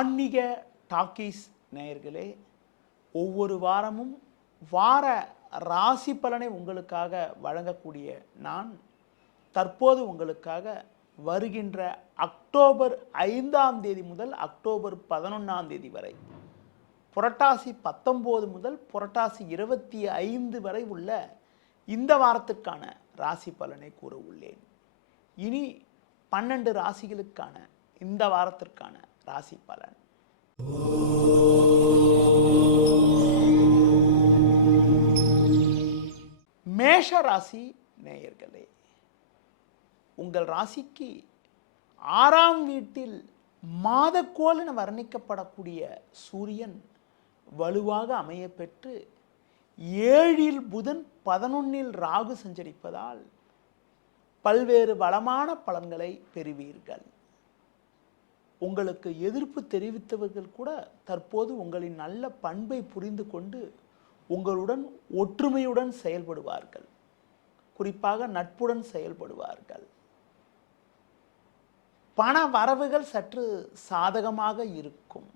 ஆன்மீக டாக்கீஸ் நேயர்களே ஒவ்வொரு வாரமும் வார ராசி பலனை உங்களுக்காக வழங்கக்கூடிய நான் தற்போது உங்களுக்காக வருகின்ற அக்டோபர் ஐந்தாம் தேதி முதல் அக்டோபர் பதினொன்றாம் தேதி வரை புரட்டாசி பத்தொம்போது முதல் புரட்டாசி இருபத்தி ஐந்து வரை உள்ள இந்த வாரத்திற்கான ராசி பலனை கூற உள்ளேன். இனி பன்னெண்டு ராசிகளுக்கான இந்த வாரத்திற்கான ராசி பலன் மேஷ ராசி நேயர்களே உங்கள் ராசிக்கு ஆறாம் வீட்டில் மாதக்கோள் என வர்ணிக்கப்படக்கூடிய சூரியன் வலுவாக அமையப்பெற்று ஏழில் புதன் பதினொன்னில் ராகு சஞ்சரிப்பதால் பல்வேறு வளமான பலன்களை பெறுவீர்கள். உங்களுக்கு எதிர்ப்பு தெரிவித்தவர்கள் கூட தற்போது உங்களின் நல்ல பண்பை புரிந்து கொண்டு உங்களுடன் ஒற்றுமையுடன் செயல்படுவார்கள். குறிப்பாக நட்புடன் செயல்படுவார்கள். பண வரவுகள் சற்று சாதகமாக இருக்கும்.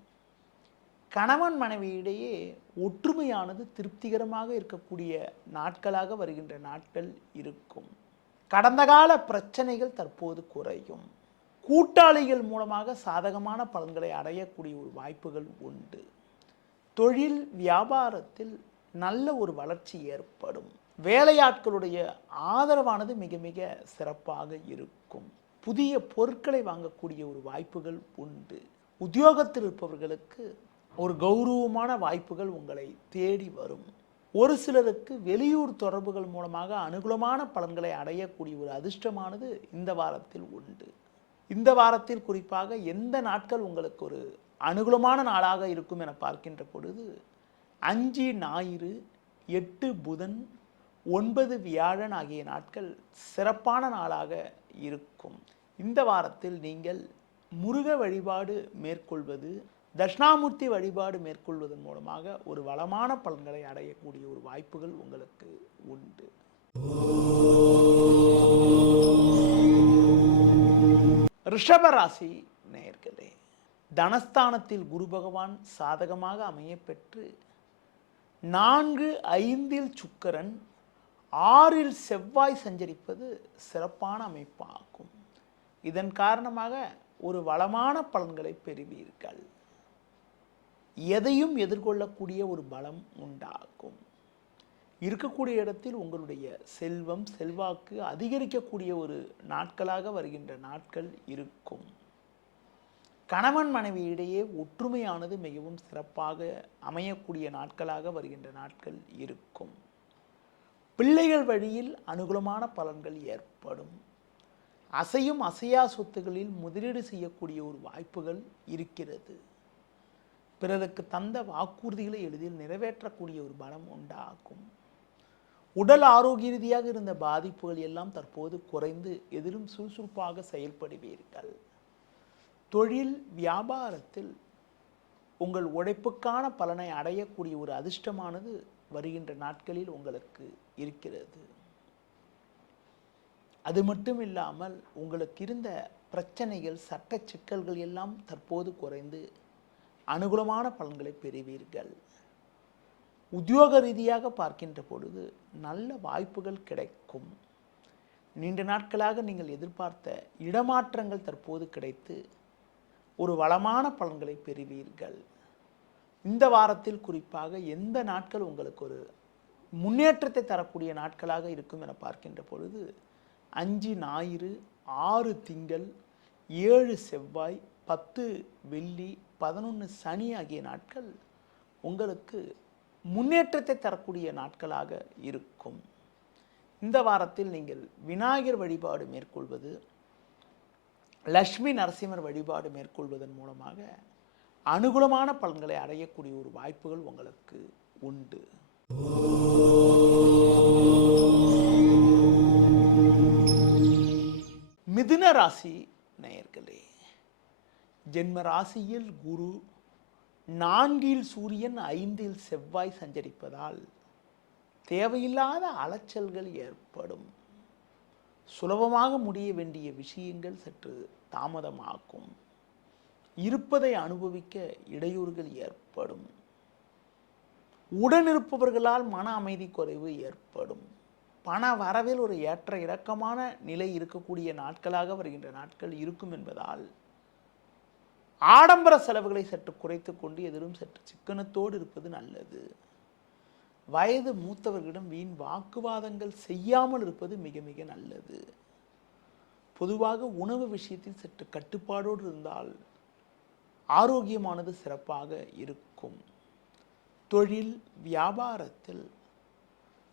கணவன் மனைவியிடையே ஒற்றுமையானது திருப்திகரமாக இருக்கக்கூடிய நாட்களாக வருகின்ற நாட்கள் இருக்கும். கடந்த கால பிரச்சனைகள் தற்போது குறையும். கூட்டாளிகள் மூலமாக சாதகமான பலன்களை அடையக்கூடிய ஒரு வாய்ப்புகள் உண்டு. தொழில் வியாபாரத்தில் நல்ல ஒரு வளர்ச்சி ஏற்படும். வேலையாட்களுடைய ஆதரவானது மிக மிக சிறப்பாக இருக்கும். புதிய பொருட்களை வாங்கக்கூடிய ஒரு வாய்ப்புகள் உண்டு. உத்தியோகத்தில் இருப்பவர்களுக்கு ஒரு கௌரவமான வாய்ப்புகள் உங்களை தேடி வரும். ஒரு சிலருக்கு வெளியூர் தொடர்புகள் மூலமாக அனுகூலமான பலன்களை அடையக்கூடிய ஒரு அதிர்ஷ்டமானது இந்த வாரத்தில் உண்டு. இந்த வாரத்தில் குறிப்பாக எந்த நாட்கள் உங்களுக்கு ஒரு அனுகூலமான நாளாக இருக்கும் என பார்க்கின்ற பொழுது அஞ்சு ஞாயிறு எட்டு புதன் ஒன்பது வியாழன் ஆகிய நாட்கள் சிறப்பான நாளாக இருக்கும். இந்த வாரத்தில் நீங்கள் முருக வழிபாடு மேற்கொள்வது தட்சிணாமூர்த்தி வழிபாடு மேற்கொள்வதன் மூலமாக ஒரு வளமான பலன்களை அடையக்கூடிய ஒரு வாய்ப்புகள் உங்களுக்கு உண்டு. ரிஷபராசி நேயர்களே தனஸ்தானத்தில் குரு பகவான் சாதகமாக அமையப்பெற்று நான்கு ஐந்தில் சுக்கரன் ஆறில் செவ்வாய் சஞ்சரிப்பது சிறப்பான அமைப்பாகும். இதன் காரணமாக ஒரு வளமான பலன்களை பெறுவீர்கள். எதையும் எதிர்கொள்ளக்கூடிய ஒரு பலம் உண்டாகும். இருக்கக்கூடிய இடத்தில் உங்களுடைய செல்வம் செல்வாக்கு அதிகரிக்கக்கூடிய ஒரு நாட்களாக வருகின்ற நாட்கள் இருக்கும். கணவன் மனைவி இடையே ஒற்றுமையானது மிகவும் சிறப்பாக அமையக்கூடிய நாட்களாக வருகின்ற நாட்கள் இருக்கும். பிள்ளைகள் வழியில் அனுகூலமான பலன்கள் ஏற்படும். அசையும் அசையா சொத்துகளில் முதலீடு செய்யக்கூடிய ஒரு வாய்ப்புகள் இருக்கிறது. பிறருக்கு தந்த வாக்குறுதிகளை எளிதில் நிறைவேற்றக்கூடிய ஒரு பலம் உண்டாகும். உடல் ஆரோக்கிய ரீதியாக இருந்த பாதிப்புகள் எல்லாம் தற்போது குறைந்து எதிலும் சுறுசுறுப்பாக செயல்படுவீர்கள். தொழில் வியாபாரத்தில் உங்கள் உழைப்புக்கான பலனை அடையக்கூடிய ஒரு அதிர்ஷ்டமானது வருகின்ற நாட்களில் உங்களுக்கு இருக்கிறது. அது மட்டும் இல்லாமல் உங்களுக்கு இருந்த பிரச்சனைகள் சட்ட சிக்கல்கள் எல்லாம் தற்போது குறைந்து அனுகூலமான பலன்களை பெறுவீர்கள். உத்தியோக ரீதியாக பார்க்கின்ற பொழுது நல்ல வாய்ப்புகள் கிடைக்கும். நீண்ட நாட்களாக நீங்கள் எதிர்பார்த்த இடமாற்றங்கள் தற்போது கிடைத்து ஒரு வளமான பலன்களை பெறுவீர்கள். இந்த வாரத்தில் குறிப்பாக எந்த நாட்கள் உங்களுக்கு ஒரு முன்னேற்றத்தை தரக்கூடிய நாட்களாக இருக்கும் என பார்க்கின்ற பொழுது அஞ்சு ஞாயிறு ஆறு திங்கள் ஏழு செவ்வாய் பத்து வெள்ளி பதினொன்று சனி ஆகிய நாட்கள் உங்களுக்கு முன்னேற்றத்தை தரக்கூடிய நாட்களாக இருக்கும். இந்த வாரத்தில் நீங்கள் விநாயகர் வழிபாடு மேற்கொள்வது லக்ஷ்மி நரசிம்மர் வழிபாடு மேற்கொள்வதன் மூலமாக அனுகூலமான பலன்களை அடையக்கூடிய ஒரு வாய்ப்புகள் உங்களுக்கு உண்டு. மிதுன ராசி நேயர்களே ஜென்ம ராசியில் குரு நான்கில் சூரியன் ஐந்தில் செவ்வாய் சஞ்சரிப்பதால் தேவையில்லாத அலைச்சல்கள் ஏற்படும். சுலபமாக முடிய வேண்டிய விஷயங்கள் சற்று தாமதமாகும். இருப்பதை அனுபவிக்க இடையூறுகள் ஏற்படும். உடனிருப்பவர்களால் மன அமைதி குறைவு ஏற்படும். பண வரவில் ஒரு ஏற்ற இறக்கமான நிலை இருக்கக்கூடிய நாட்களாக வருகின்ற நாட்கள் இருக்கும் என்பதால் ஆடம்பர செலவுகளை சற்று குறைத்து கொண்டு எதிரும் சற்று சிக்கனத்தோடு இருப்பது நல்லது. வயது மூத்தவர்களிடம் வீண் வாக்குவாதங்கள் செய்யாமல் இருப்பது மிக மிக நல்லது. பொதுவாக உணவு விஷயத்தில் சற்று கட்டுப்பாடோடு இருந்தால் ஆரோக்கியமானது சிறப்பாக இருக்கும். தொழில் வியாபாரத்தில்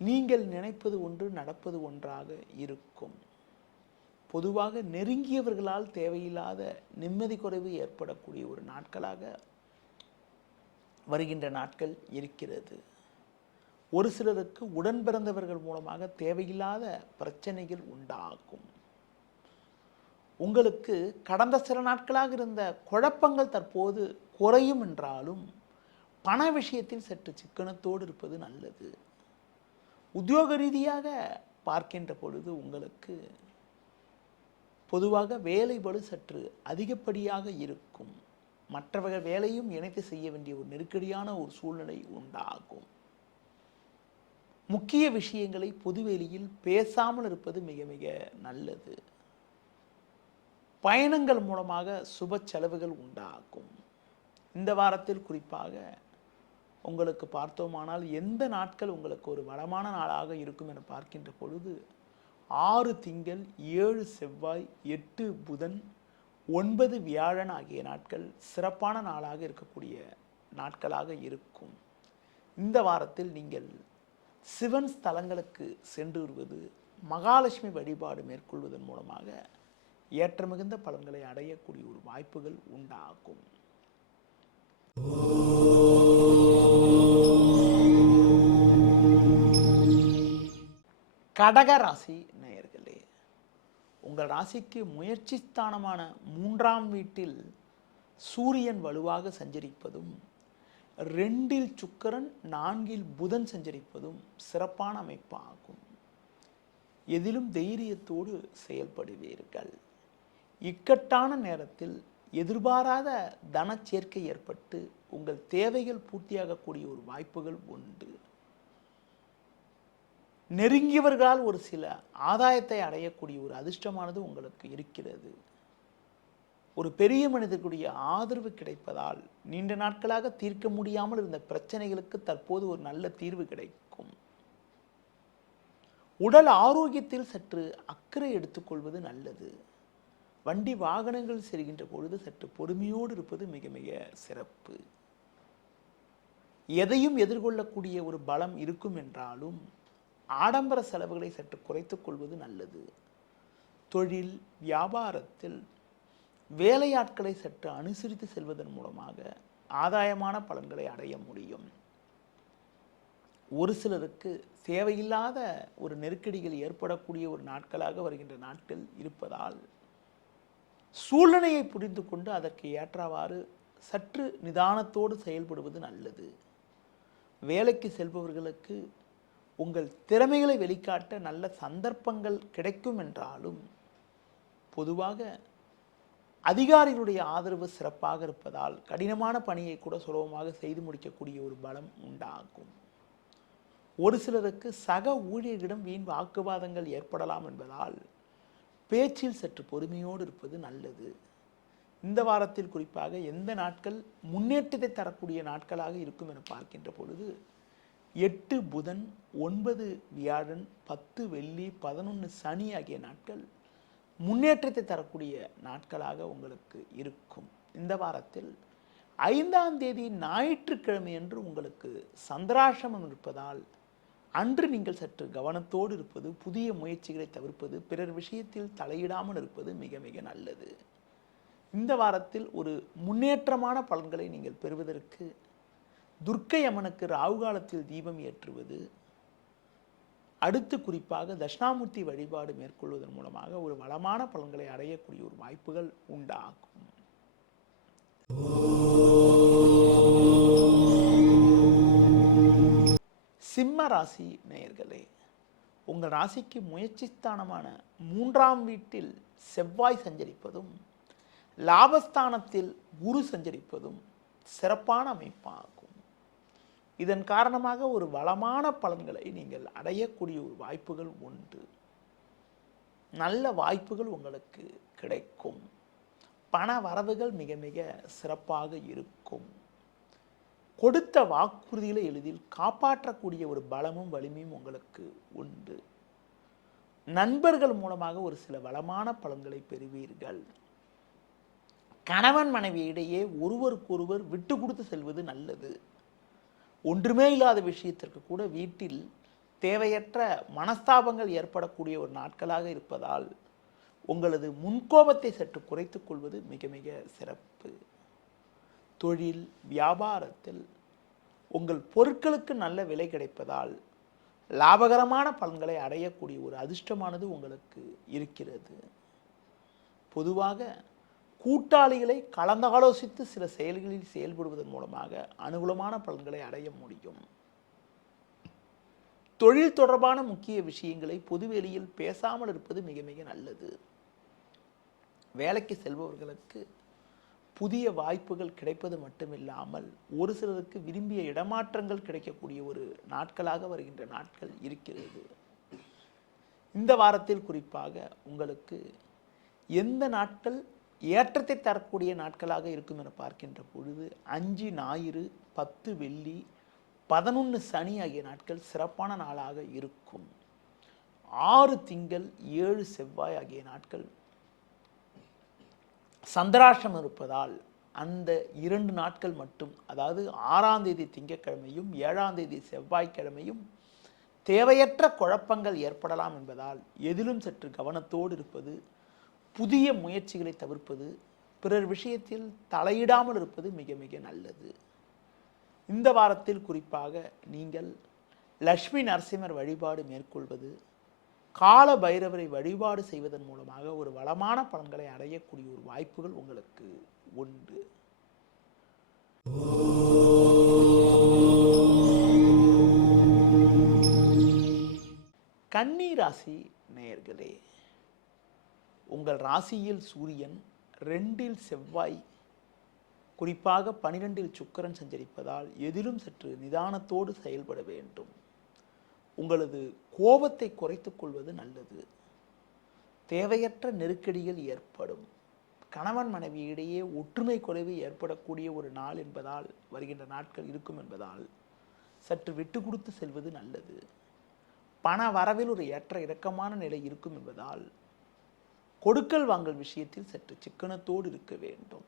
நீங்கள் நினைப்பது ஒன்று நடப்பது ஒன்றாக இருக்கும். பொதுவாக நெருங்கியவர்களால் தேவையில்லாத நிம்மதி குறைவு ஏற்படக்கூடிய ஒரு நாட்களாக வருகின்ற நாட்கள் இருக்கிறது. ஒரு சிலருக்கு உடன் பிறந்தவர்கள் மூலமாக தேவையில்லாத பிரச்சனைகள் உண்டாகும். உங்களுக்கு கடந்த சில நாட்களாக இருந்த குழப்பங்கள் தற்போது குறையும் என்றாலும் பண விஷயத்தில் சற்று சிக்கனத்தோடு இருப்பது நல்லது. உத்தியோக ரீதியாக பார்க்கின்ற பொழுது உங்களுக்கு பொதுவாக வேலைபடு சற்று அதிகப்படியாக இருக்கும். மற்றவர்கள் வேலையும் இணைத்து செய்ய வேண்டிய ஒரு நெருக்கடியான ஒரு சூழ்நிலை உண்டாகும். முக்கிய விஷயங்களை பொதுவெளியில் பேசாமல் இருப்பது மிக மிக நல்லது. பயணங்கள் மூலமாக சுப செலவுகள் உண்டாகும். இந்த வாரத்தில் குறிப்பாக உங்களுக்கு பார்த்தோமானால் எந்த நாட்கள் உங்களுக்கு ஒரு வளமான நாளாக இருக்கும் என பார்க்கின்ற பொழுது ஆறு திங்கள் ஏழு செவ்வாய் எட்டு புதன் ஒன்பது வியாழன் ஆகிய நாட்கள் சிறப்பான நாளாக இருக்கக்கூடிய நாட்களாக இருக்கும். இந்த வாரத்தில் நீங்கள் சிவன் ஸ்தலங்களுக்கு சென்று வருவது மகாலட்சுமி வழிபாடு மேற்கொள்வதன் மூலமாக ஏற்ற மிகுந்த பலன்களை அடையக்கூடிய ஒரு வாய்ப்புகள் உண்டாகும். கடக ராசி உங்கள் ராசிக்கு முயற்சி ஸ்தானமான மூன்றாம் வீட்டில் சூரியன் வலுவாக சஞ்சரிப்பதும் ரெண்டில் சுக்கரன் நான்கில் புதன் சஞ்சரிப்பதும் சிறப்பான அமைப்பாகும். எதிலும் தைரியத்தோடு செயல்படுவீர்கள். இக்கட்டான நேரத்தில் எதிர்பாராத தனச்சேர்க்கை ஏற்பட்டு உங்கள் தேவைகள் பூர்த்தியாகக்கூடிய ஒரு வாய்ப்புகள் உண்டு. நெருங்கியவர்களால் ஒரு சில ஆதாயத்தை அடையக்கூடிய ஒரு அதிர்ஷ்டமானது உங்களுக்கு இருக்கிறது. ஒரு பெரிய மனிதர்களுடைய ஆதரவு கிடைப்பதால் நீண்ட நாட்களாக தீர்க்க முடியாமல் இருந்த பிரச்சனைகளுக்கு தற்போது ஒரு நல்ல தீர்வு கிடைக்கும். உடல் ஆரோக்கியத்தில் சற்று அக்கறை எடுத்துக்கொள்வது நல்லது. வண்டி வாகனங்கள் செல்கின்ற பொழுது சற்று பொறுமையோடு இருப்பது மிக மிக சிறப்பு. எதையும் எதிர்கொள்ளக்கூடிய ஒரு பலம் இருக்கும் என்றாலும் ஆடம்பர செலவுகளை சற்று குறைத்துக் கொள்வது நல்லது. தொழில் வியாபாரத்தில் வேலையாட்களை சற்று அனுசரித்து செல்வதன் மூலமாக ஆதாயமான பலன்களை அடைய முடியும். ஒரு சிலருக்கு தேவையில்லாத ஒரு நெருக்கடிகள் ஏற்படக்கூடிய ஒரு நாட்களாக வருகின்ற நாட்கள் இருப்பதால் சூழ்நிலையை புரிந்து கொண்டு அதற்கு ஏற்றவாறு சற்று நிதானத்தோடு செயல்படுவது நல்லது. வேலைக்கு செல்பவர்களுக்கு உங்கள் திறமைகளை வெளிக்காட்ட நல்ல சந்தர்ப்பங்கள் கிடைக்கும் என்றாலும் பொதுவாக அதிகாரிகளுடைய ஆதரவு சிறப்பாக இருப்பதால் கடினமான பணியை கூட சுலபமாக செய்து முடிக்கக்கூடிய ஒரு பலம் உண்டாகும். ஒரு சிலருக்கு சக ஊழியர்களிடம் வீண் வாக்குவாதங்கள் ஏற்படலாம் என்பதால் பேச்சில் சற்று பொறுமையோடு இருப்பது நல்லது. இந்த வாரத்தில் குறிப்பாக எந்த நாட்கள் முன்னேற்றத்தை தரக்கூடிய நாட்களாக இருக்கும் என பார்க்கின்ற பொழுது எட்டு புதன் ஒன்பது வியாழன் பத்து வெள்ளி பதினொன்று சனி ஆகிய நாட்கள் முன்னேற்றத்தை தரக்கூடிய நாட்களாக உங்களுக்கு இருக்கும். இந்த வாரத்தில் ஐந்தாம் தேதி ஞாயிற்றுக்கிழமை என்று உங்களுக்கு சந்திராசிரமம் இருப்பதால் அன்று நீங்கள் சற்று கவனத்தோடு இருப்பது புதிய முயற்சிகளை தவிர்ப்பது பிறர் விஷயத்தில் தலையிடாமல் இருப்பது மிக மிக நல்லது. இந்த வாரத்தில் ஒரு முன்னேற்றமான பலன்களை நீங்கள் பெறுவதற்கு துர்க்கை அம்மனுக்கு ராகுகாலத்தில் தீபம் ஏற்றுவது அடுத்து குறிப்பாக தட்சிணாமூர்த்தி வழிபாடு மேற்கொள்வதன் மூலமாக ஒரு வளமான பலன்களை அடையக்கூடிய ஒரு வாய்ப்புகள் உண்டாகும். சிம்ம ராசி நேயர்களே உங்கள் ராசிக்கு முயற்சி ஸ்தானமான மூன்றாம் வீட்டில் செவ்வாய் சஞ்சரிப்பதும் லாபஸ்தானத்தில் குரு சஞ்சரிப்பதும் சிறப்பான அமைப்பாகும். இதன் காரணமாக ஒரு வளமான பலன்களை நீங்கள் அடையக்கூடிய ஒரு வாய்ப்புகள் உண்டு. நல்ல வாய்ப்புகள் உங்களுக்கு கிடைக்கும். பண வரவுகள் மிக மிக சிறப்பாக இருக்கும். கொடுத்த வாக்குறுதிகளை எளிதில் காப்பாற்றக்கூடிய ஒரு பலமும் வலிமையும் உங்களுக்கு உண்டு. நண்பர்கள் மூலமாக ஒரு சில வளமான பலன்களை பெறுவீர்கள். கணவன் மனைவி இடையே ஒருவருக்கொருவர் விட்டு கொடுத்து செல்வது நல்லது. ஒன்றுமே இல்லாத விஷயத்திற்கு கூட வீட்டில் தேவையற்ற மனஸ்தாபங்கள் ஏற்படக்கூடிய ஒரு நாட்களாக இருப்பதால் உங்களது முன்கோபத்தை சற்று குறைத்துக் கொள்வது மிக மிக சிறப்பு. தொழில் வியாபாரத்தில் உங்கள் பொருட்களுக்கு நல்ல விலை கிடைப்பதால் லாபகரமான பலன்களை அடையக்கூடிய ஒரு அதிர்ஷ்டமானது உங்களுக்கு இருக்கிறது. பொதுவாக கூட்டாளிகளை கலந்தாலோசித்து சில செயல்களில் செயல்படுவதன் மூலமாக அனுகூலமான பலன்களை அடைய முடியும். தொழில் தொடர்பான முக்கிய விஷயங்களை பொதுவெளியில் பேசாமல் இருப்பது மிக மிக நல்லது. வேலைக்கு செல்பவர்களுக்கு புதிய வாய்ப்புகள் கிடைப்பது மட்டுமில்லாமல் ஒரு சிலருக்கு விரும்பிய இடமாற்றங்கள் கிடைக்கக்கூடிய ஒரு நாட்களாக வருகின்ற நாட்கள் இருக்கிறது. இந்த வாரத்தில் குறிப்பாக உங்களுக்கு எந்த நாட்கள் ஏற்றத்தை தரக்கூடிய நாட்களாக இருக்கும் என பார்க்கின்ற பொழுது அஞ்சு ஞாயிறு பத்து வெள்ளி பதினொன்று சனி ஆகிய நாட்கள் சிறப்பான நாளாக இருக்கும். ஆறு திங்கள் ஏழு செவ்வாய் ஆகிய நாட்கள் சந்திராஷ்டம் இருப்பதால் அந்த இரண்டு நாட்கள் மட்டும் அதாவது ஆறாம் தேதி திங்கட்கிழமையும் ஏழாம் தேதி செவ்வாய்க்கிழமையும் தேவையற்ற குழப்பங்கள் ஏற்படலாம் என்பதால் எதிலும் சற்று கவனத்தோடு இருப்பது புதிய முயற்சிகளை தவிர்ப்பது பிறர் விஷயத்தில் தலையிடாமல் இருப்பது மிக மிக நல்லது. இந்த வாரத்தில் குறிப்பாக நீங்கள் லக்ஷ்மி நரசிம்மர் வழிபாடு மேற்கொள்வது கால பைரவரை வழிபாடு செய்வதன் மூலமாக ஒரு வளமான பலன்களை அடையக்கூடிய ஒரு வாய்ப்புகள் உங்களுக்கு உண்டு. கன்னி ராசி நேர்களே உங்கள் ராசியில் சூரியன் ரெண்டில் செவ்வாய் குறிப்பாக பனிரெண்டில் சுக்கரன் சஞ்சரிப்பதால் எதிலும் சற்று நிதானத்தோடு செயல்பட வேண்டும். உங்களது கோபத்தை குறைத்துக் கொள்வது நல்லது. தேவையற்ற நெருக்கடிகள் ஏற்படும். கணவன் மனைவி இடையே ஒற்றுமை குறைவு ஏற்படக்கூடிய ஒரு நாள் என்பதால் வருகின்ற நாட்கள் இருக்கும் என்பதால் சற்று விட்டு கொடுத்து செல்வது நல்லது. பண வரவில் ஒரு ஏற்ற இறக்கமான நிலை இருக்கும் என்பதால் கொடுக்கல் வாங்கல் விஷயத்தில் சற்று சிக்கனத்தோடு இருக்க வேண்டும்.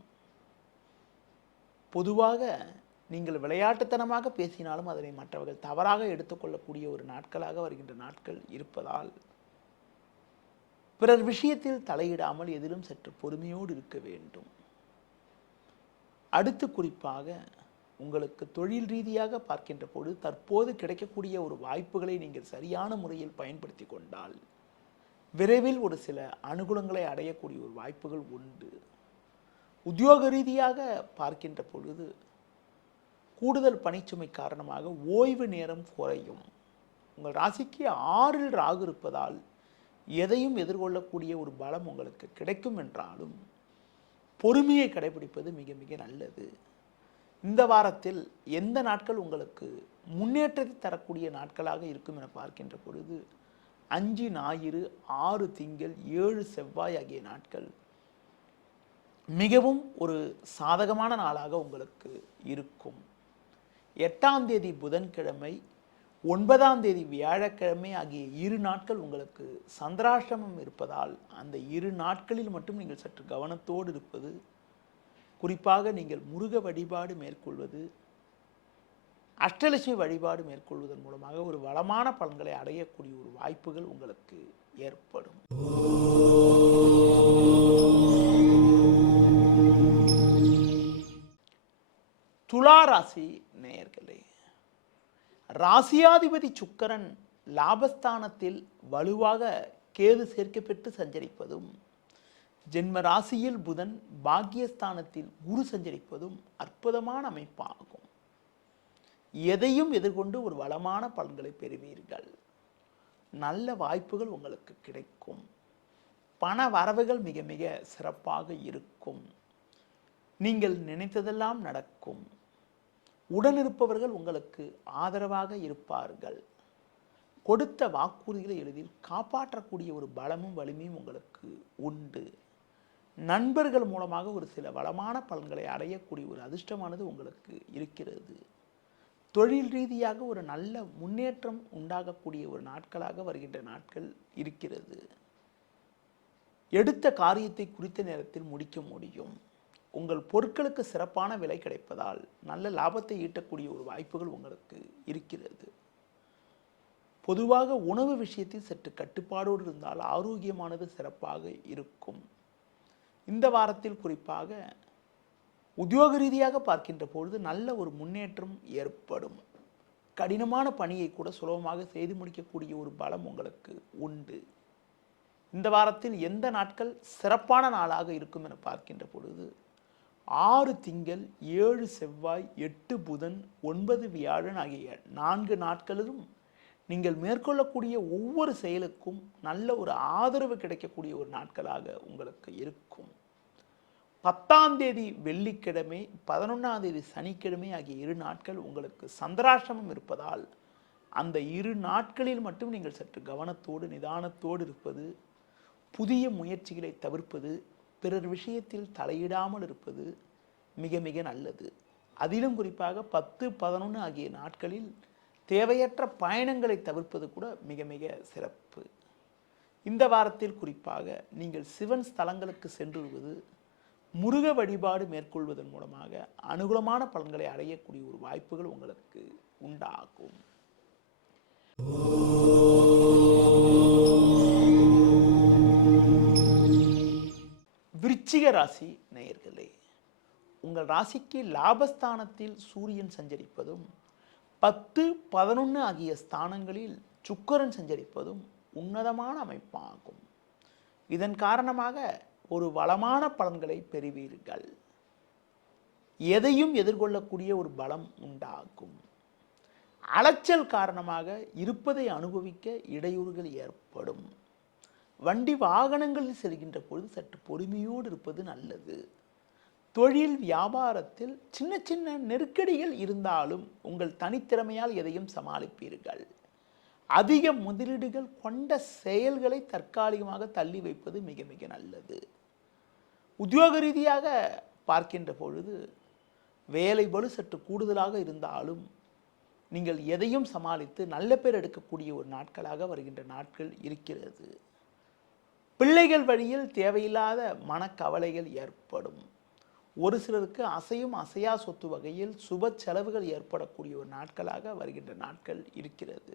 பொதுவாக நீங்கள் விளையாட்டுத்தனமாக பேசினாலும் அதனை மற்றவர்கள் தவறாக எடுத்துக்கொள்ளக்கூடிய ஒரு நாட்களாக வருகின்ற நாட்கள் இருப்பதால் பிறர் விஷயத்தில் தலையிடாமல் எதிலும் சற்று பொறுமையோடு இருக்க வேண்டும். அடுத்து குறிப்பாக உங்களுக்கு தொழில் ரீதியாக பார்க்கின்ற பொழுது தற்போது கிடைக்கக்கூடிய ஒரு வாய்ப்புகளை நீங்கள் சரியான முறையில் பயன்படுத்தி கொண்டால் விரைவில் ஒரு சில அனுகூலங்களை அடையக்கூடிய ஒரு வாய்ப்புகள் உண்டு. உத்தியோக ரீதியாக பார்க்கின்ற பொழுது கூடுதல் பணிச்சுமை காரணமாக ஓய்வு நேரம் குறையும். உங்கள் ராசிக்கு ஆறில் ராகு இருப்பதால் எதையும் எதிர்கொள்ளக்கூடிய ஒரு பலம் உங்களுக்கு கிடைக்கும் என்றாலும் பொறுமையை கடைபிடிப்பது மிக மிக நல்லது. இந்த வாரத்தில் எந்த நாட்கள் உங்களுக்கு முன்னேற்றத்தை தரக்கூடிய நாட்களாக இருக்கும் என பார்க்கின்ற பொழுது அஞ்சு ஞாயிறு ஆறு திங்கள் ஏழு செவ்வாய் ஆகிய நாட்கள். மிகவும் ஒரு சாதகமான நாளாக உங்களுக்கு இருக்கும். எட்டாம் தேதி புதன்கிழமை ஒன்பதாம் தேதி வியாழக்கிழமை ஆகிய இரு நாட்கள் உங்களுக்கு சந்திராஷ்டமம் இருப்பதால் அந்த இரு நாட்களில் மட்டும் நீங்கள் சற்று கவனத்தோடு இருப்பது குறிப்பாக நீங்கள் முருக வழிபாடு மேற்கொள்வது அஷ்டலட்சுமி வழிபாடு மேற்கொள்வதன் மூலமாக ஒரு வளமான பலன்களை அடையக்கூடிய ஒரு வாய்ப்புகள் உங்களுக்கு ஏற்படும். துலா ராசி நேயர்களே ராசியாதிபதி சுக்கரன் லாபஸ்தானத்தில் வலுவாக கேது சேர்க்கப்பெற்று சஞ்சரிப்பதும் ஜென்ம ராசியில் புதன் பாக்கியஸ்தானத்தில் குரு சஞ்சரிப்பதும் அற்புதமான அமைப்பாகும். எதையும் எதிர்கொண்டு ஒரு வளமான பலன்களை பெறுவீர்கள். நல்ல வாய்ப்புகள் உங்களுக்கு கிடைக்கும். பண வரவுகள் மிக மிக சிறப்பாக இருக்கும். நீங்கள் நினைத்ததெல்லாம் நடக்கும். உடனிருப்பவர்கள் உங்களுக்கு ஆதரவாக இருப்பார்கள். கொடுத்த வாக்குறுதிகளை எளிதில் காப்பாற்றக்கூடிய ஒரு பலமும் வலிமையும் உங்களுக்கு உண்டு. நண்பர்கள் மூலமாக ஒரு சில வளமான பலன்களை அடையக்கூடிய ஒரு அதிர்ஷ்டமானது உங்களுக்கு இருக்கிறது. தொழில் ரீதியாக ஒரு நல்ல முன்னேற்றம் உண்டாகக்கூடிய ஒரு நாட்களாக வருகின்ற நாட்கள் இருக்கிறது. எடுத்த காரியத்தை குறித்த நேரத்தில் முடிக்க முடியும். உங்கள் பொருட்களுக்கு சிறப்பான விலை கிடைப்பதால் நல்ல லாபத்தை ஈட்டக்கூடிய ஒரு வாய்ப்புகள் உங்களுக்கு இருக்கிறது. பொதுவாக உணவு விஷயத்தில் சற்று கட்டுப்பாடோடு இருந்தால் ஆரோக்கியமானது சிறப்பாக இருக்கும். இந்த வாரத்தில் குறிப்பாக உத்தியோக ரீதியாக பார்க்கின்ற பொழுது நல்ல ஒரு முன்னேற்றம் ஏற்படும். கடினமான பணியை கூட சுலபமாக செய்து முடிக்கக்கூடிய ஒரு பலம் உங்களுக்கு உண்டு. இந்த வாரத்தில் எந்த நாட்கள் சிறப்பான நாளாக இருக்கும் என பார்க்கின்ற பொழுது ஆறு திங்கள் ஏழு செவ்வாய் எட்டு புதன் ஒன்பது வியாழன் ஆகிய நான்கு நாட்களிலும் நீங்கள் மேற்கொள்ளக்கூடிய ஒவ்வொரு செயலுக்கும் நல்ல ஒரு ஆதரவு கிடைக்கக்கூடிய ஒரு நாட்களாக உங்களுக்கு இருக்கும். பத்தாம் தேதி வெள்ளிக்கிழமை பதினொன்றாம் தேதி சனிக்கிழமை ஆகிய இரு நாட்கள் உங்களுக்கு சந்திராசிரமம் இருப்பதால் அந்த இரு நாட்களில் மட்டும் நீங்கள் சற்று கவனத்தோடு நிதானத்தோடு இருப்பது புதிய முயற்சிகளை தவிர்ப்பது பிறர் விஷயத்தில் தலையிடாமல் இருப்பது மிக மிக நல்லது. அதிலும் குறிப்பாக பத்து பதினொன்று ஆகிய நாட்களில் தேவையற்ற பயணங்களை தவிர்ப்பது கூட மிக மிக சிறப்பு. இந்த வாரத்தில் குறிப்பாக நீங்கள் சிவன் ஸ்தலங்களுக்கு சென்றுவது முருக வழிபாடு மேற்கொள்வதன் மூலமாக அனுகூலமான பலன்களை அடையக்கூடிய ஒரு வாய்ப்புகள் உங்களுக்கு உண்டாகும். விருச்சிக ராசி நேயர்களே உங்கள் ராசிக்கு லாபஸ்தானத்தில் சூரியன் சஞ்சரிப்பதும் பத்து பதினொன்று ஆகிய ஸ்தானங்களில் சுக்கரன் சஞ்சரிப்பதும் உன்னதமான அமைப்பாகும். இதன் காரணமாக ஒரு வளமான பலன்களை பெறுவீர்கள். எதையும் எதிர்கொள்ளக்கூடிய ஒரு பலம் உண்டாகும். அலைச்சல் காரணமாக இருப்பதை அனுபவிக்க இடையூறுகள் ஏற்படும். வண்டி வாகனங்களில் செல்கின்ற பொழுது சற்று பொறுமையோடு இருப்பது நல்லது. தொழில் வியாபாரத்தில் சின்ன சின்ன நெருக்கடிகள் இருந்தாலும் உங்கள் தனித்திறமையால் எதையும் சமாளிப்பீர்கள். அதிக முதலீடுகள் கொண்ட செயல்களை தற்காலிகமாக தள்ளி வைப்பது மிக மிக நல்லது. உத்தியோக ரீதியாக பார்க்கின்ற பொழுது வேலை பலு சற்று கூடுதலாக இருந்தாலும் நீங்கள் எதையும் சமாளித்து நல்ல பேர் எடுக்கக்கூடிய ஒரு நாட்களாக வருகின்ற நாட்கள் இருக்கிறது. பிள்ளைகள் வழியில் தேவையில்லாத மனக்கவலைகள் ஏற்படும். ஒரு சிலருக்கு அசையும் அசையா சொத்து வகையில் சுப செலவுகள் ஏற்படக்கூடிய ஒரு நாட்களாக வருகின்ற நாட்கள் இருக்கிறது.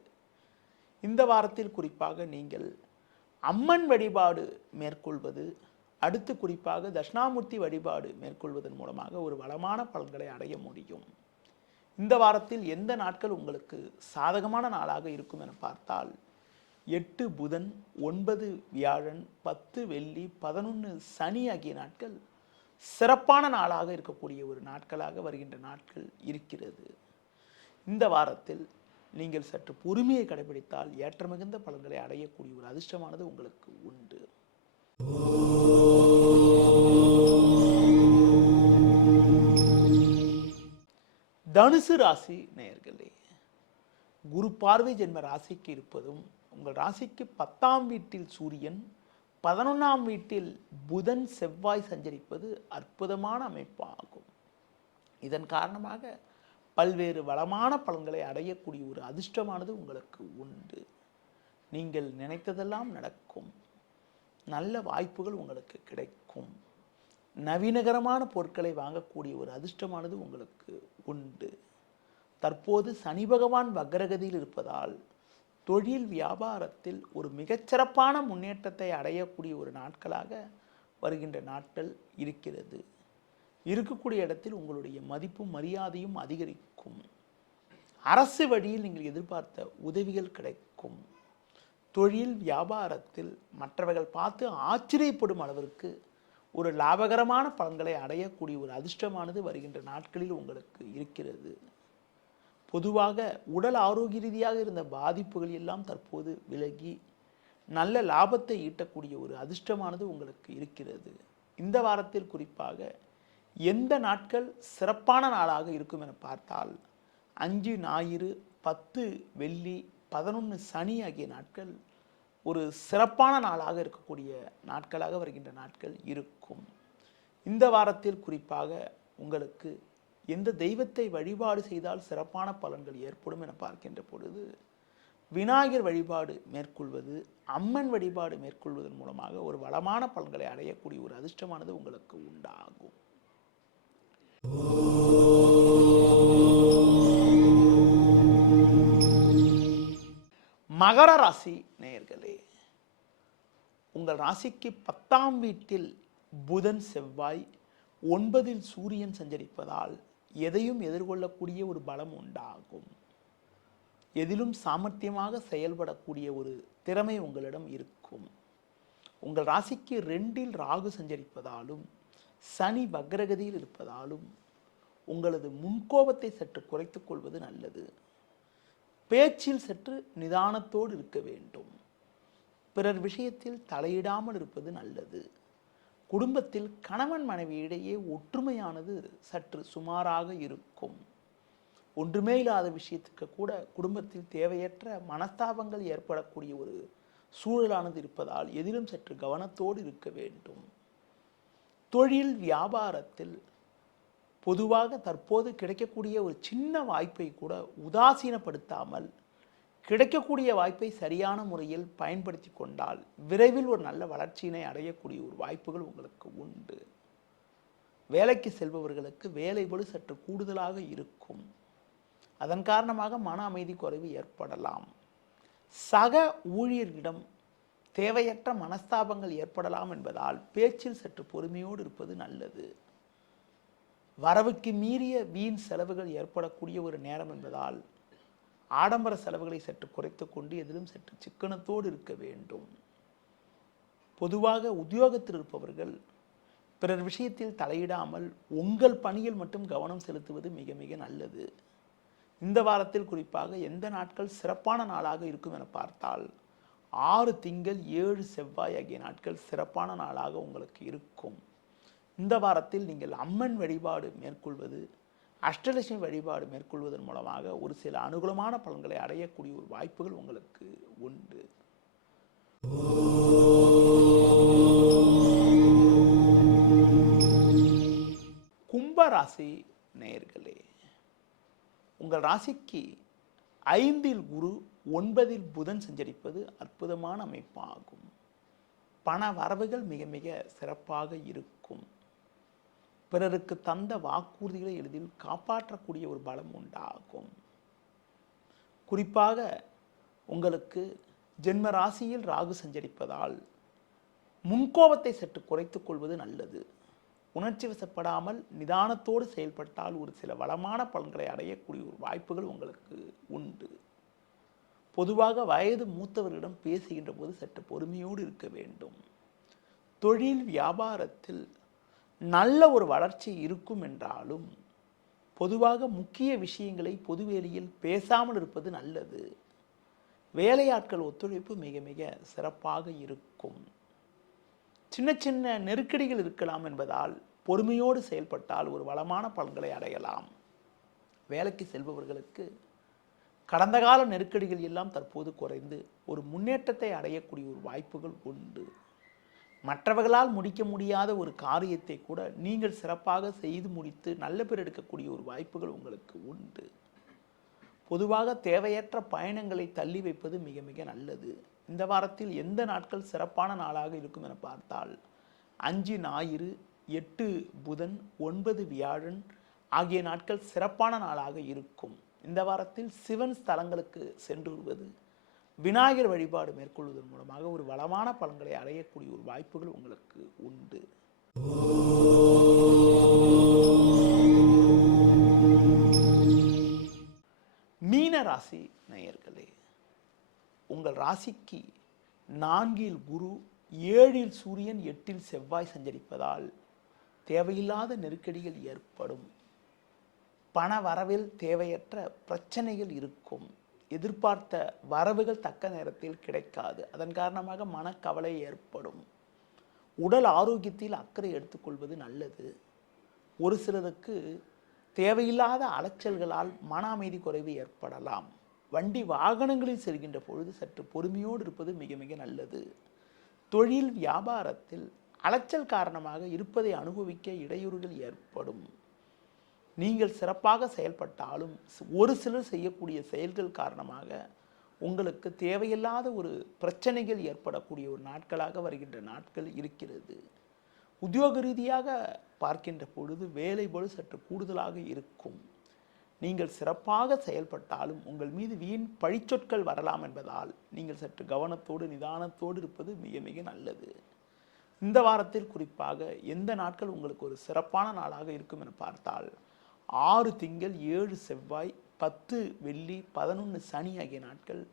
இந்த வாரத்தில் குறிப்பாக நீங்கள் அம்மன் வழிபாடு மேற்கொள்வது அடுத்து குறிப்பாக தட்சிணாமூர்த்தி வழிபாடு மேற்கொள்வதன் மூலமாக ஒரு வளமான பலன்களை அடைய முடியும். இந்த வாரத்தில் எந்த நாட்கள் உங்களுக்கு சாதகமான நாளாக இருக்கும் என பார்த்தால் எட்டு புதன் ஒன்பது வியாழன் பத்து வெள்ளி பதினொன்று சனி ஆகிய நாட்கள் சிறப்பான நாளாக இருக்கக்கூடிய ஒரு நாட்களாக வருகின்ற நாட்கள் இருக்கிறது. இந்த வாரத்தில் நீங்கள் சற்று பொறுமையை கடைபிடித்தால் ஏற்றமிகுந்த பலன்களை அடையக்கூடிய ஒரு அதிர்ஷ்டமானது உங்களுக்கு உண்டு. தனுசு ராசி நேயர்களே குரு பார்வை ஜென்ம ராசிக்கு இருப்பதும் உங்கள் ராசிக்கு பத்தாம் வீட்டில் சூரியன் பதினொன்றாம் வீட்டில் புதன் செவ்வாய் சஞ்சரிப்பது அற்புதமான அமைப்பாகும். இதன் காரணமாக பல்வேறு வளமான பலன்களை அடையக்கூடிய ஒரு அதிர்ஷ்டமானது உங்களுக்கு உண்டு. நீங்கள் நினைத்ததெல்லாம் நடக்கும். நல்ல வாய்ப்புகள் உங்களுக்கு கிடைக்கும். நவீனகரமான பொருட்களை வாங்கக்கூடிய ஒரு அதிர்ஷ்டமானது உங்களுக்கு உண்டு. தற்போது சனி பகவான் வக்ரகதியில் இருப்பதால் தொழில் வியாபாரத்தில் ஒரு மிகச்சிறப்பான முன்னேற்றத்தை அடையக்கூடிய ஒரு நாட்களாக வருகின்ற நாட்கள் இருக்கிறது. இருக்கக்கூடிய இடத்தில் உங்களுடைய மதிப்பும் மரியாதையும் அதிகரிக்கும். அரசு வழியில் நீங்கள் எதிர்பார்த்த உதவிகள் கிடைக்கும். தொழில் வியாபாரத்தில் மற்றவர்கள் பார்த்து ஆச்சரியப்படும் அளவிற்கு ஒரு லாபகரமான பலன்களை அடையக்கூடிய ஒரு அதிர்ஷ்டமானது வருகின்ற நாட்களில் உங்களுக்கு இருக்கிறது. பொதுவாக உடல் ஆரோக்கிய ரீதியாக இருந்த பாதிப்புகள் எல்லாம் தற்போது விலகி நல்ல லாபத்தை ஈட்டக்கூடிய ஒரு அதிர்ஷ்டமானது உங்களுக்கு இருக்கிறது. இந்த வாரத்தில் குறிப்பாக எந்த நாட்கள் சிறப்பான நாளாக இருக்கும் என பார்த்தால் அஞ்சு ஞாயிறு பத்து வெள்ளி பதினொன்று சனி ஆகிய நாட்கள் ஒரு சிறப்பான நாளாக இருக்கக்கூடிய நாட்களாக வருகின்ற நாட்கள் இருக்கும். இந்த வாரத்தில் குறிப்பாக உங்களுக்கு எந்த தெய்வத்தை வழிபாடு செய்தால் சிறப்பான பலன்கள் ஏற்படும் என பார்க்கின்ற பொழுது விநாயகர் வழிபாடு மேற்கொள்வது அம்மன் வழிபாடு மேற்கொள்வதன் மூலமாக ஒரு வளமான பலன்களை அடையக்கூடிய ஒரு அதிர்ஷ்டமானது உங்களுக்கு உண்டாகும். மகர ராசி நேயர்களே உங்கள் ராசிக்கு பத்தாம் வீட்டில் புதன் செவ்வாய் ஒன்பதில் சூரியன் சஞ்சரிப்பதால் எதையும் எதிர்கொள்ளக்கூடிய ஒரு பலம் உண்டாகும். எதிலும் சாமர்த்தியமாக செயல்படக்கூடிய ஒரு திறமை உங்களிடம் இருக்கும். உங்கள் ராசிக்கு ரெண்டில் ராகு சஞ்சரிப்பதாலும் சனி வக்ரகதியில் இருப்பதாலும் உங்களது முன்கோபத்தை சற்று குறைத்து கொள்வது நல்லது. பேச்சில் சற்று நிதானத்தோடு இருக்க வேண்டும். பிறர் விஷயத்தில் தலையிடாமல் இருப்பது நல்லது. குடும்பத்தில் கணவன் மனைவி இடையே ஒற்றுமையானது சற்று சுமாராக இருக்கும். ஒன்றுமே இல்லாத விஷயத்துக்கு கூட குடும்பத்தில் தேவையற்ற மனஸ்தாபங்கள் ஏற்படக்கூடிய ஒரு சூழலானது இருப்பதால் எதிலும் சற்று கவனத்தோடு இருக்க வேண்டும். தொழில் வியாபாரத்தில் பொதுவாக தற்போது கிடைக்கக்கூடிய ஒரு சின்ன வாய்ப்பை கூட உதாசீனப்படுத்தாமல் கிடைக்கக்கூடிய வாய்ப்பை சரியான முறையில் பயன்படுத்தி கொண்டால் விரைவில் ஒரு நல்ல வளர்ச்சியினை அடையக்கூடிய ஒரு வாய்ப்புகள் உங்களுக்கு உண்டு. வேலைக்கு செல்பவர்களுக்கு வேலை பளு சற்று கூடுதலாக இருக்கும். அதன் காரணமாக மன அமைதி குறைவு ஏற்படலாம். சக ஊழியர்களிடம் தேவையற்ற மனஸ்தாபங்கள் ஏற்படலாம் என்பதால் பேச்சில் சற்று பொறுமையோடு இருப்பது நல்லது. வரவுக்கு மீறிய வீண் செலவுகள் ஏற்படக்கூடிய ஒரு நேரம் என்பதால் ஆடம்பர செலவுகளை சற்று குறைத்து கொண்டு எதிலும் சற்று சிக்கனத்தோடு இருக்க வேண்டும். பொதுவாக உத்தியோகத்தில் இருப்பவர்கள் பிறர் விஷயத்தில் தலையிடாமல் உங்கள் பணியில் மட்டும் கவனம் செலுத்துவது மிக மிக நல்லது. இந்த வாரத்தில் குறிப்பாக எந்த நாட்கள் சிறப்பான நாளாக இருக்கும் என பார்த்தால் ஆறு திங்கள் ஏழு செவ்வாய் ஆகிய நாட்கள் சிறப்பான நாளாக உங்களுக்கு இருக்கும். இந்த வாரத்தில் நீங்கள் அம்மன் வழிபாடு மேற்கொள்வது அஷ்டலட்சுமி வழிபாடு மேற்கொள்வதன் மூலமாக ஒரு சில அனுகூலமான பலன்களை அடையக்கூடிய ஒரு வாய்ப்புகள் உங்களுக்கு உண்டு. கும்பராசி நேயர்களே உங்கள் ராசிக்கு ஐந்தில் குரு ஒன்பதில் புதன் சஞ்சரிப்பது அற்புதமான அமைப்பாகும். பண வரவுகள் மிக மிக சிறப்பாக இருக்கும். பிறருக்கு தந்த வாக்குறுதிகளை எளிதில் காப்பாற்றக்கூடிய ஒரு பலம் உண்டாகும். குறிப்பாக உங்களுக்கு ஜென்ம ராசியில் ராகு சஞ்சரிப்பதால் முன்கோபத்தை சற்று குறைத்துக் கொள்வது நல்லது. உணர்ச்சி வசப்படாமல் நிதானத்தோடு செயல்பட்டால் ஒரு சில வளமான பலன்களை அடையக்கூடிய ஒரு வாய்ப்புகள் உங்களுக்கு உண்டு. பொதுவாக வயது மூத்தவர்களிடம் பேசுகின்ற போது சற்று பொறுமையோடு இருக்க வேண்டும். தொழில் வியாபாரத்தில் நல்ல ஒரு வளர்ச்சி இருக்கும் என்றாலும் பொதுவாக முக்கிய விஷயங்களை பொதுவெளியில் பேசாமல் இருப்பது நல்லது. வேலையாட்கள் ஒத்துழைப்பு மிக மிக சிறப்பாக இருக்கும். சின்ன சின்ன நெருக்கடிகள் இருக்கலாம் என்பதால் பொறுமையோடு செயல்பட்டால் ஒரு வளமான பலன்களை அடையலாம். வேலைக்கு செல்பவர்களுக்கு கடந்த கால நெருக்கடிகள் எல்லாம் தற்போது குறைந்து ஒரு முன்னேற்றத்தை அடையக்கூடிய ஒரு வாய்ப்புகள் உண்டு. மற்றவர்களால் முடிக்க முடியாத ஒரு காரியத்தை கூட நீங்கள் சிறப்பாக செய்து முடித்து நல்ல பேர் எடுக்கக்கூடிய ஒரு வாய்ப்புகள் உங்களுக்கு உண்டு. பொதுவாக தேவையற்ற பயணங்களை தள்ளி வைப்பது மிக மிக நல்லது. இந்த வாரத்தில் எந்த நாட்கள் சிறப்பான நாளாக இருக்கும் என பார்த்தால் அஞ்சு ஞாயிறு எட்டு புதன் ஒன்பது வியாழன் ஆகிய நாட்கள் சிறப்பான நாளாக இருக்கும். இந்த வாரத்தில் சிவன் ஸ்தலங்களுக்கு சென்று வருவது விநாயகர் வழிபாடு மேற்கொள்வதன் மூலமாக ஒரு வளமான பலன்களை அடையக்கூடிய ஒரு வாய்ப்புகள் உங்களுக்கு உண்டு. மீன ராசி நேயர்களே உங்கள் ராசிக்கு நான்கில் குரு ஏழில் சூரியன் எட்டில் செவ்வாய் சஞ்சரிப்பதால் தேவையில்லாத நெருக்கடிகள் ஏற்படும். பண வரவில் தேவையற்ற பிரச்சனைகள் இருக்கும். எதிர்பார்த்த வரவுகள் தக்க நேரத்தில் கிடைக்காது. அதன் காரணமாக மனக்கவலை ஏற்படும். உடல் ஆரோக்கியத்தில் அக்கறை எடுத்துக்கொள்வது நல்லது. ஒரு சிலருக்கு தேவையில்லாத அலைச்சல்களால் மன அமைதி குறைவு ஏற்படலாம். வண்டி வாகனங்களில் செல்கின்ற பொழுது சற்று பொறுமையோடு இருப்பது மிக மிக நல்லது. தொழில் வியாபாரத்தில் அலைச்சல் காரணமாக இருப்பதை அனுபவிக்க இடையூறுகள் ஏற்படும். நீங்கள் சிறப்பாக செயல்பட்டாலும் ஒரு சிலர் செய்யக்கூடிய செயல்கள் காரணமாக உங்களுக்கு தேவையில்லாத ஒரு பிரச்சனைகள் ஏற்படக்கூடிய ஒரு நாட்களாக வருகின்ற நாட்கள் இருக்கிறது. உத்தியோக ரீதியாக பார்க்கின்ற பொழுது வேலை பளு சற்று கூடுதலாக இருக்கும். நீங்கள் சிறப்பாக செயல்பட்டாலும் உங்கள் மீது வீண் பழிச்சொற்கள் வரலாம் என்பதால் நீங்கள் சற்று கவனத்தோடு நிதானத்தோடு இருப்பது மிக மிக நல்லது. இந்த வாரத்தில் குறிப்பாக எந்த நாட்கள் உங்களுக்கு ஒரு சிறப்பான நாளாக இருக்கும் என பார்த்தால் ஆறு திங்கள் ஏழு செவ்வாய் பத்து வெள்ளி பதினொன்று சனி ஆகிய நாட்கள்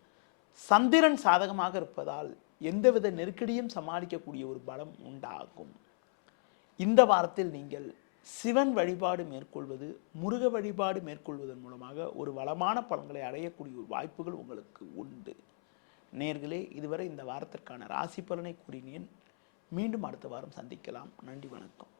சந்திரன் சாதகமாக இருப்பதால் எந்தவித நெருக்கடியும் சமாளிக்கக்கூடிய ஒரு பலம் உண்டாகும். இந்த வாரத்தில் நீங்கள் சிவன் வழிபாடு மேற்கொள்வது முருக வழிபாடு மேற்கொள்வதன் மூலமாக ஒரு வளமான பலன்களை அடையக்கூடிய ஒரு வாய்ப்புகள் உங்களுக்கு உண்டு. நேர்களே இதுவரை இந்த வாரத்திற்கான ராசி பலனை கூறினேன். மீண்டும் அடுத்த வாரம் சந்திக்கலாம். நன்றி வணக்கம்.